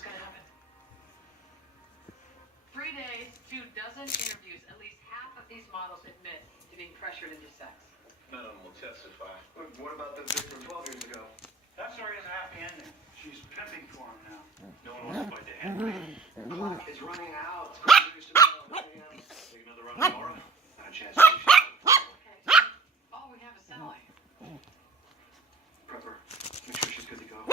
was going to happen. 3 days, 2 dozen interviews. At least half of these models admit to being pressured into sex. None of them will testify. What about the victim 12 years ago? That story has a happy ending. She's pimping for him now. No one wants to fight the hand. The clock is running out. It's about 11 a.m. Take another run tomorrow. Not a chance. Okay, so all we have is Sally. Prep her. Make sure she's good to go.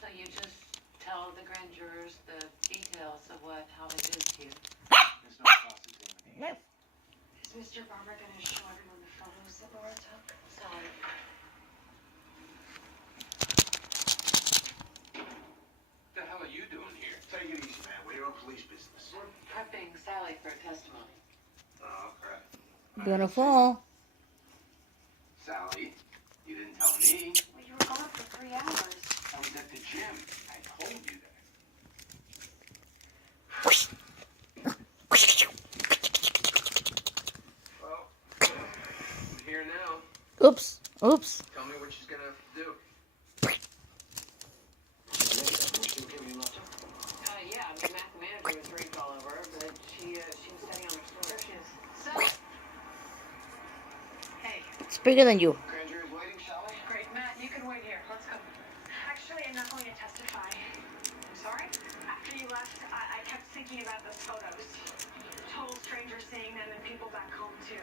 So you just tell the grand jurors the details of what Holly did to you. There's no cross-examination. Is Mr. Barber going to show everyone the photos that Laura took? Sally. What the hell are you doing here? Take it easy, man. We're your own police business. We're prepping Sally for testimony. Oh, crap. Gonna fall. Sally, you didn't tell me. Well, you were gone for 3 hours. I was at the gym. I told you that. Well, I'm here now. Oops. Oops. Tell me what she's gonna do. Yeah, I mean, Matt, the manager was raped all over her, but she was sitting on her floor. There she is. Sally. Hey. It's bigger than you. Grand jury's waiting, Sally. Great, Matt, you can wait here. Let's go. Actually, I'm not going to testify. I'm sorry? After you left, I kept thinking about those photos. Total strangers seeing them and people back home, too.